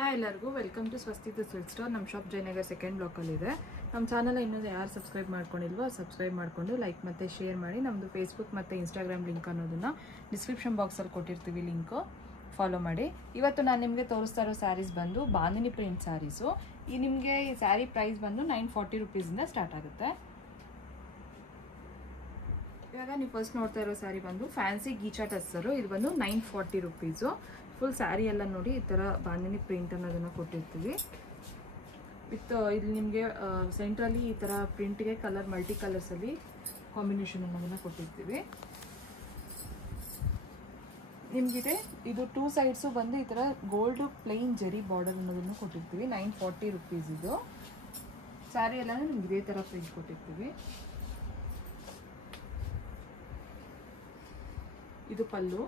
Hi ಎಲ್ಲರಿಗೂ welcome to ಸ್ವಸ್ತಿದು silk store. ನಮ್ಮ shop Jayanagar second ಬ್ಲಾಕಲ್ಲಿದೆ. ನಮ್ಮ ಚಾನಲ್ ಇನ್ನೂ ಯಾರು ಸಬ್ಸ್ಕ್ರೈಬ್ ಮಾಡ್ಕೊಂಡಿಲ್ವೋ ಸಬ್ಸ್ಕ್ರೈಬ್ ಮಾಡಿಕೊಂಡು ಲೈಕ್ ಮತ್ತು ಶೇರ್ ಮಾಡಿ. ನಮ್ಮದು ಫೇಸ್ಬುಕ್ ಮತ್ತು ಇನ್ಸ್ಟಾಗ್ರಾಮ್ ಲಿಂಕ್ ಅನ್ನೋದನ್ನು ಡಿಸ್ಕ್ರಿಪ್ಷನ್ ಬಾಕ್ಸಲ್ಲಿ ಕೊಟ್ಟಿರ್ತೀವಿ, ಲಿಂಕು ಫಾಲೋ ಮಾಡಿ. ಇವತ್ತು ನಾನು ನಿಮಗೆ ತೋರಿಸ್ತಾ ಇರೋ ಸ್ಯಾರೀಸ್ ಬಂದು ಬಾಂದಿನಿ ಪ್ರಿಂಟ್ ಸ್ಯಾರೀಸು. ನಿಮಗೆ ಈ ಸ್ಯಾರಿ ಪ್ರೈಸ್ ಬಂದು 940 ರೂಪೀಸಿಂದ ಸ್ಟಾರ್ಟ್ ಆಗುತ್ತೆ. ಇವಾಗ ನೀವು ಫಸ್ಟ್ ನೋಡ್ತಾ ಇರೋ ಸ್ಯಾರಿ ಬಂದು ಫ್ಯಾನ್ಸಿ ಗೀಚಾ ಟಸ್ಸರು. ಇದು ಬಂದು 940 ರೂಪೀಸು. ಫುಲ್ ಸ್ಯಾರಿ ಎಲ್ಲ ನೋಡಿ ಈ ಥರ ಬಾಂದಿನಿ ಪ್ರಿಂಟ್ ಅನ್ನೋದನ್ನು ಕೊಟ್ಟಿರ್ತೀವಿ. ವಿತ್ ಇಲ್ಲಿ ನಿಮಗೆ ಸೆಂಟ್ರಲ್ಲಿ ಈ ಥರ ಪ್ರಿಂಟ್ಗೆ ಕಲರ್ ಮಲ್ಟಿ ಕಲರ್ಸಲ್ಲಿ ಕಾಂಬಿನೇಷನ್ ಅನ್ನೋದನ್ನು ಕೊಟ್ಟಿರ್ತೀವಿ. ನಿಮಗಿದೆ ಇದು 2 ಸೈಡ್ಸು ಬಂದು ಈ ಥರ ಗೋಲ್ಡ್ ಪ್ಲೈನ್ ಜರಿ ಬಾರ್ಡರ್ ಅನ್ನೋದನ್ನು ಕೊಟ್ಟಿರ್ತೀವಿ. 940 ರೂಪೀಸ್ ಇದು. ಸ್ಯಾರಿ ಎಲ್ಲ ನಿಮ್ಗೆ ಇದೇ ಥರ ಪ್ರಿಂಟ್ ಕೊಟ್ಟಿರ್ತೀವಿ. ಇದು ಪಲ್ಲು,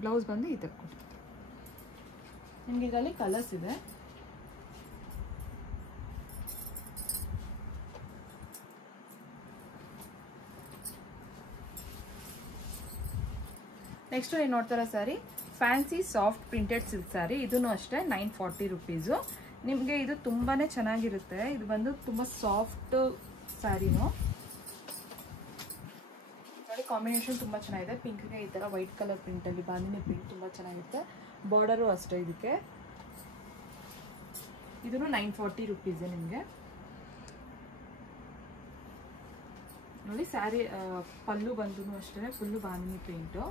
ಬ್ಲೌಸ್ ಬಂದು ಈ ಥರ ಕೊಟ್ಟಿರ್ತೀವಿ. ನಿಮ್ಗೆ ಇದರಲ್ಲಿ ಕಲರ್ಸ್ ಇದೆ. ನೆಕ್ಸ್ಟ್ ನೀವು ನೋಡ್ತಾರ sari fancy soft printed silk sari. ಇದೂ ಅಷ್ಟೇ 940 ರೂಪೀಸು. ನಿಮಗೆ ಇದು ತುಂಬಾ ಚೆನ್ನಾಗಿರುತ್ತೆ. ಇದು ಬಂದು ತುಂಬ ಸಾಫ್ಟ್ ಸ್ಯಾರಿನೂ ನೋಡಿ. ಕಾಂಬಿನೇಷನ್ ತುಂಬ ಚೆನ್ನಾಗಿದೆ. ಪಿಂಕ್ಗೆ ಈ ಥರ ವೈಟ್ ಕಲರ್ ಪ್ರಿಂಟಲ್ಲಿ ಬಾಂದಿನಿ ಪ್ರಿಂಟ್ ತುಂಬ ಚೆನ್ನಾಗಿರುತ್ತೆ. ಬಾರ್ಡರು ಅಷ್ಟೇ ಇದಕ್ಕೆ. ಇದೂ 940 ರೂಪೀಸೇ ನಿಮಗೆ. ನೋಡಿ ಸ್ಯಾರಿ ಪಲ್ಲು ಬಂದು ಅಷ್ಟೇ ಫುಲ್ಲು ಬಾಂದಿನಿ ಪ್ರಿಂಟು.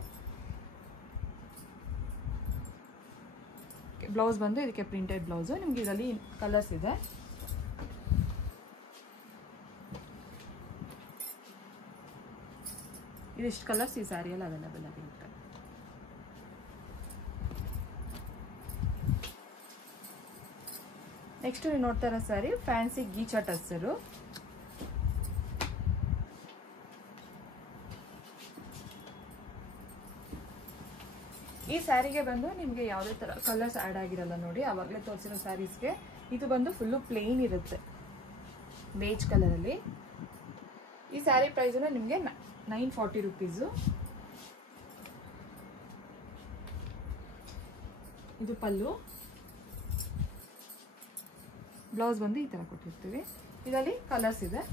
ಬ್ಲೌಸ್ ಬಂದು ಇದಕ್ಕೆ ಪ್ರಿಂಟೆಡ್ ಬ್ಲೌಸು. ನಿಮ್ಗೆ ಇದರಲ್ಲಿ ಕಲರ್ಸ್ ಇದೆ. ಇದಿಷ್ಟು ಕಲರ್ಸ್ ಈ ಸ್ಯಾರಿಯಲ್ಲಿ ಅವೈಲೇಬಲ್ ಆಗಿರುತ್ತೆ. ನೆಕ್ಸ್ಟ್ ನೀವು ನೋಡ್ತಾ ಇರೋ ಸ್ಯಾರಿ ಫ್ಯಾನ್ಸಿ ಗೀಚಾ ಟಸ್ಸರು. ಈ ಸ್ಯಾರಿಗೆ ಬಂದು ನಿಮಗೆ ಯಾವುದೇ ಥರ ಕಲರ್ಸ್ ಆ್ಯಡ್ ಆಗಿರಲ್ಲ ನೋಡಿ. ಆವಾಗಲೇ ತೋರಿಸಿರೋ ಸ್ಯಾರೀಸ್ಗೆ ಇದು ಬಂದು ಫುಲ್ಲು ಪ್ಲೇನ್ ಇರುತ್ತೆ ಬೇಜ್ ಕಲರಲ್ಲಿ. ಈ ಸ್ಯಾರಿ ಪ್ರೈಸನ್ನು ನಿಮಗೆ 940 ರೂಪೀಸು. ಇದು ಪಲ್ಲು, ಬ್ಲೌಸ್ ಬಂದು ಈ ಥರ ಕೊಟ್ಟಿರ್ತೀವಿ. ಇದರಲ್ಲಿ ಕಲರ್ಸ್ ಇದೆ.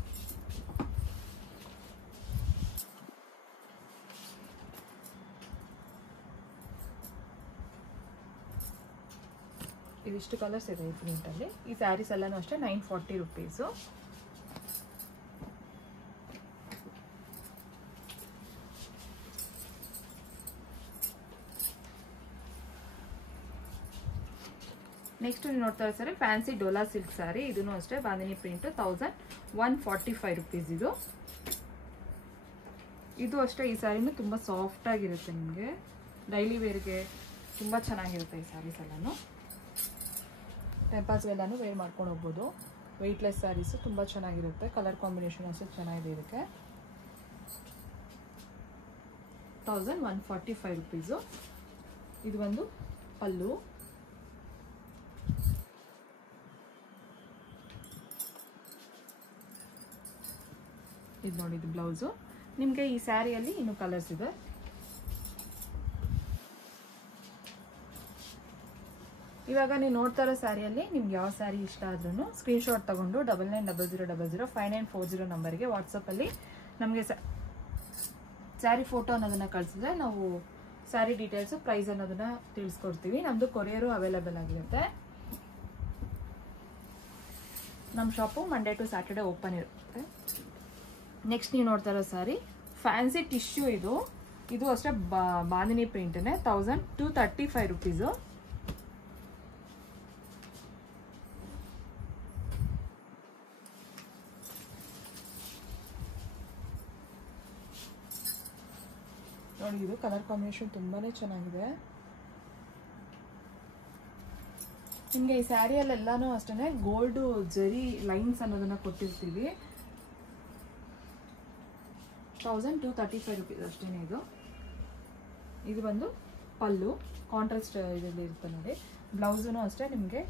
ಇದಿಷ್ಟು ಕಲರ್ಸ್ ಇದೆ ಈ ಪ್ರಿಂಟಲ್ಲಿ. ಈ ಸ್ಯಾರೀಸ್ ಎಲ್ಲನೂ ಅಷ್ಟೇ 940 ರೂಪೀಸು. ನೆಕ್ಸ್ಟ್ ನೀವು ನೋಡ್ತಾ ಇರೋ ಸ್ಯಾರಿ ಫ್ಯಾನ್ಸಿ ಡೋಲಾ ಸಿಲ್ಕ್ ಸ್ಯಾರಿ. ಇದೂ ಅಷ್ಟೇ ಬಾಂದಿನಿ ಪ್ರಿಂಟು. 1145 ರೂಪೀಸ್ ಇದು. ಇದು ಅಷ್ಟೇ. ಈ ಸ್ಯಾರಿನೂ ತುಂಬ ಸಾಫ್ಟ್ ಆಗಿರುತ್ತೆ. ನಿಮಗೆ ಡೈಲಿ ವೇರ್ಗೆ ತುಂಬ ಚೆನ್ನಾಗಿರುತ್ತೆ ಈ ಸ್ಯಾರೀಸ್ ಎಲ್ಲನೂ. ಟೆಂಪಲ್ಸ್ಗೆಲ್ಲನೂ ವೇರ್ ಮಾಡ್ಕೊಂಡು ಹೋಗ್ಬೋದು. ವೆಯ್ಟ್ಲೆಸ್ ಸ್ಯಾರೀಸು ತುಂಬ ಚೆನ್ನಾಗಿರುತ್ತೆ. ಕಲರ್ ಕಾಂಬಿನೇಷನ್ ಅಷ್ಟೇ ಚೆನ್ನಾಗಿದೆ ಇದಕ್ಕೆ. 1145 ರೂಪೀಸು. ಇದು ಒಂದು ಪಲ್ಲು, ಇದು ನೋಡಿ ಇದು ಬ್ಲೌಸು. ನಿಮಗೆ ಈ ಸ್ಯಾರಿಯಲ್ಲಿ ಇನ್ನೂ ಕಲರ್ಸ್ ಇದೆ. ಇವಾಗ ನೀವು ನೋಡ್ತಾ ಇರೋ ಸ್ಯಾರಿಯಲ್ಲಿ ನಿಮ್ಗೆ ಯಾವ ಸ್ಯಾರಿ ಇಷ್ಟ ಆದ್ರೂ ಸ್ಕ್ರೀನ್ಶಾಟ್ ತಗೊಂಡು 9900005940 ನಂಬರ್ಗೆ ವಾಟ್ಸಪ್ಪಲ್ಲಿ ನಮಗೆ ಸ್ಯಾರಿ ಫೋಟೋ ಅನ್ನೋದನ್ನು ಕಳಿಸಿದ್ರೆ ನಾವು ಸ್ಯಾರಿ ಡೀಟೇಲ್ಸು ಪ್ರೈಸ್ ಅನ್ನೋದನ್ನು ತಿಳಿಸ್ಕೊಡ್ತೀವಿ. ನಮ್ಮದು ಕೊರಿಯರು ಅವೈಲೇಬಲ್ ಆಗಿರುತ್ತೆ. ನಮ್ಮ shop Monday to Saturday open ಇರುತ್ತೆ. ನೆಕ್ಸ್ಟ್ ನೀವು ನೋಡ್ತಾ ಇರೋ ಸ್ಯಾರಿ ಫ್ಯಾನ್ಸಿ ಟಿಶ್ಯೂ. ಇದು ಅಷ್ಟೇ ಬಾಂದಿನಿ ಪ್ರಿಂಟೇ. 1235 ರೂಪೀಸು. ನೋಡಿ ಇದು ಕಲರ್ ಕಾಂಬಿನೇಷನ್ ತುಂಬಾ ಚೆನ್ನಾಗಿದೆ. ನಿಮಗೆ ಈ ಸ್ಯಾರಿಯಲ್ಲೆಲ್ಲನೂ ಅಷ್ಟೇ ಗೋಲ್ಡು ಜರಿ ಲೈನ್ಸ್ ಅನ್ನೋದನ್ನು ಕೊಟ್ಟಿರ್ತೀವಿ. 1235 ರೂಪೀಸ್ ಅಷ್ಟೇ ಇದು. ಇದು ಬಂದು ಪಲ್ಲು ಕಾಂಟ್ರಾಸ್ಟ್ ಇದರಲ್ಲಿ ಇರುತ್ತೆ ನೋಡಿ. ಬ್ಲೌಸೂ ಅಷ್ಟೇ ನಿಮಗೆ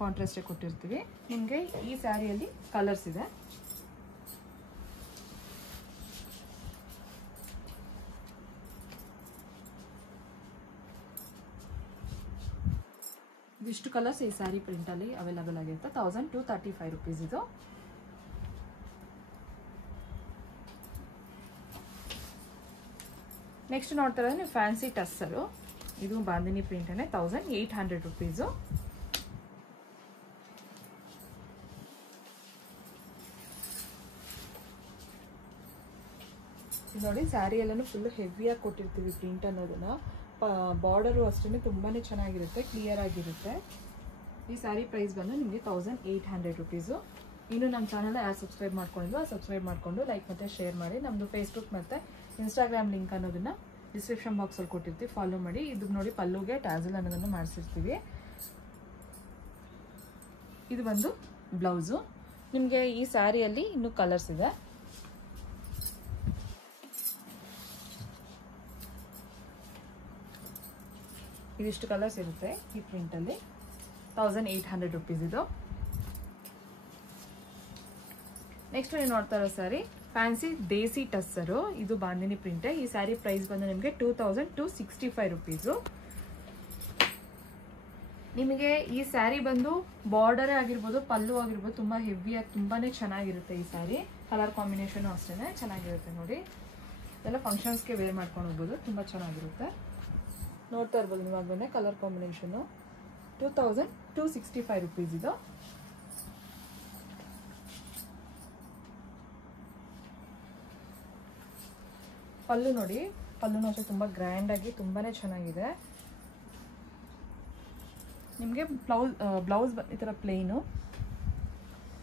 ಕಾಂಟ್ರಾಸ್ಟೇ ಕೊಟ್ಟಿರ್ತೀವಿ. ನಿಮಗೆ ಈ ಸ್ಯಾರಿಯಲ್ಲಿ ಕಲರ್ಸ್ ಇದೆ. ಇದಿಷ್ಟು ಕಲರ್ಸ್ ಈ ಸ್ಯಾರಿ ಪ್ರಿಂಟಲ್ಲಿ ಅವೈಲಬಲ್ ಆಗಿರುತ್ತೆ. 1235 rupees ಇದು. ನೆಕ್ಸ್ಟ್ ನೋಡ್ತಾ ಇರೋದು ನೀವು ಫ್ಯಾನ್ಸಿ ಟಸ್ಸರು. ಇದು ಬಾಂದಿನಿ ಪ್ರಿಂಟೇ 1800 rupees. ನೋಡಿ ಸ್ಯಾರಿ ಎಲ್ಲನೂ ಫುಲ್ ಹೆವಿಯಾಗಿ ಕೊಟ್ಟಿರ್ತೀವಿ ಪ್ರಿಂಟ್ ಅನ್ನೋದನ್ನ. ಬಾರ್ಡರು ಅಷ್ಟೇ ತುಂಬಾ ಚೆನ್ನಾಗಿರುತ್ತೆ, ಕ್ಲಿಯರ್ ಆಗಿರುತ್ತೆ. ಈ ಸ್ಯಾರಿ ಪ್ರೈಸ್ ಬಂದು ನಿಮಗೆ 1800 rupees. ಇನ್ನು ನಮ್ಮ ಚಾನಲ್ ಯಾರು ಸಬ್ಸ್ಕ್ರೈಬ್ ಮಾಡ್ಕೊಂಡಿಲ್ವೋ ಸಬ್ಸ್ಕ್ರೈಬ್ ಮಾಡಿಕೊಂಡು ಲೈಕ್ ಮತ್ತು ಶೇರ್ ಮಾಡಿ. ನಮ್ಮದು ಫೇಸ್ಬುಕ್ ಮತ್ತು ಇನ್ಸ್ಟಾಗ್ರಾಮ್ ಲಿಂಕ್ ಅನ್ನೋದನ್ನು ಡಿಸ್ಕ್ರಿಪ್ಷನ್ ಬಾಕ್ಸಲ್ಲಿ ಕೊಟ್ಟಿರ್ತೀವಿ, ಫಾಲೋ ಮಾಡಿ. ಇದು ನೋಡಿ ಪಲ್ಲುಗೆ ಟ್ಯಾಸಲ್ ಅನ್ನೋದನ್ನು ಮಾಡಿಸಿರ್ತೀವಿ. ಇದು ಬಂದು ಬ್ಲೌಸು. ನಿಮಗೆ ಈ ಸ್ಯಾರಿಯಲ್ಲಿ ಇನ್ನೂ ಕಲರ್ಸ್ ಇದೆ. ಇದಿಷ್ಟು ಕಲರ್ಸ್ ಇರುತ್ತೆ ಈ ಪ್ರಿಂಟಲ್ಲಿ. 1800 rupees ಇದು. ನೆಕ್ಸ್ಟ್ ನೀವು ನೋಡ್ತಾ ಇರೋ ಸ್ಯಾರಿ ಫ್ಯಾನ್ಸಿ ದೇಸಿ ಟಸ್ಸರು. ಇದು ಬಾಂದಿನಿ ಪ್ರಿಂಟೇ. ಈ ಸ್ಯಾರಿ ಪ್ರೈಸ್ ಬಂದು ನಿಮಗೆ 2265 rupees. ನಿಮಗೆ ಈ ಸ್ಯಾರಿ ಬಂದು ಬಾರ್ಡರೇ ಆಗಿರ್ಬೋದು, ಪಲ್ಲು ಆಗಿರ್ಬೋದು, ತುಂಬ ಹೆವಿಯಾಗಿ ತುಂಬಾ ಚೆನ್ನಾಗಿರುತ್ತೆ ಈ ಸ್ಯಾರಿ. ಕಲರ್ ಕಾಂಬಿನೇಷನು ಅಷ್ಟೇ ಚೆನ್ನಾಗಿರುತ್ತೆ ನೋಡಿ. ಎಲ್ಲ ಫಂಕ್ಷನ್ಸ್ಗೆ ವೇರ್ ಮಾಡ್ಕೊಂಡು ಹೋಗ್ಬೋದು, ತುಂಬ ಚೆನ್ನಾಗಿರುತ್ತೆ. ನೋಡ್ತಾ ಇರ್ಬೋದು ಇವಾಗ ಬಂದೆ ಕಲರ್ ಕಾಂಬಿನೇಷನು. 2265 rupees ಇದು. ಪಲ್ಲು ನೋಡಿ, ಪಲ್ಲುನೂ ಅಷ್ಟೇ ತುಂಬ ಗ್ರ್ಯಾಂಡಾಗಿ ತುಂಬಾ ಚೆನ್ನಾಗಿದೆ. ನಿಮಗೆ ಬ್ಲೌಸ್ ಈ ಥರ ಪ್ಲೇನು.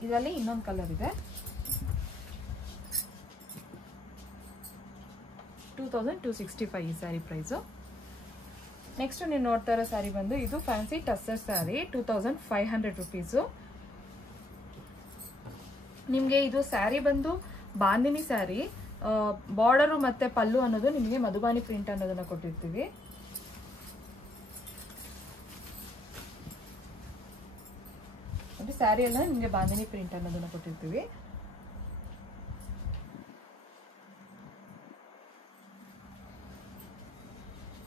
ಇದರಲ್ಲಿ ಇನ್ನೊಂದು ಕಲರ್ ಇದೆ. 2265 ಈ ಸ್ಯಾರಿ ಪ್ರೈಸು. ನೆಕ್ಸ್ಟ್ ನೀವು ನೋಡ್ತಾ ಇರೋ ಸ್ಯಾರಿ ಬಂದು ಇದು ಫ್ಯಾನ್ಸಿ ಟಸ್ಸರ್ ಸ್ಯಾರಿ. 2500 rupees. ನಿಮಗೆ ಇದು ಸ್ಯಾರಿ ಬಂದು ಬಾಂದಿನಿ ಸ್ಯಾರಿ. ಬಾರ್ಡರು ಮತ್ತು ಪಲ್ಲು ಅನ್ನೋದು ನಿಮಗೆ ಮಧುಬಾನಿ ಪ್ರಿಂಟ್ ಅನ್ನೋದನ್ನ ಕೊಟ್ಟಿರ್ತೀವಿ. ನೋಡಿ ಸ್ಯಾರಿ ಎಲ್ಲ ನಿಮಗೆ ಬಾಂದಿನಿ ಪ್ರಿಂಟ್ ಅನ್ನೋದನ್ನ ಕೊಟ್ಟಿರ್ತೀವಿ.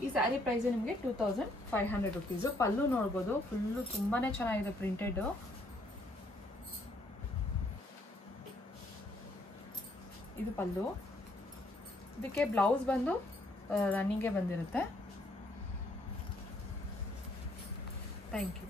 ಈ ಸ್ಯಾರಿ ಪ್ರೈಸ್ ನಿಮಗೆ 2500 rupees. ಪಲ್ಲು ನೋಡ್ಬೋದು, ಫುಲ್ಲು ತುಂಬಾನೇ ಚೆನ್ನಾಗಿದೆ ಪ್ರಿಂಟೆಡ್. ಇದು ಪಲ್ಲು. ಇದಕ್ಕೆ ಬ್ಲೌಸ್ ಬಂದು ರನ್ನಿಂಗ್ಗೆ ಬಂದಿರುತ್ತೆ. Thank you.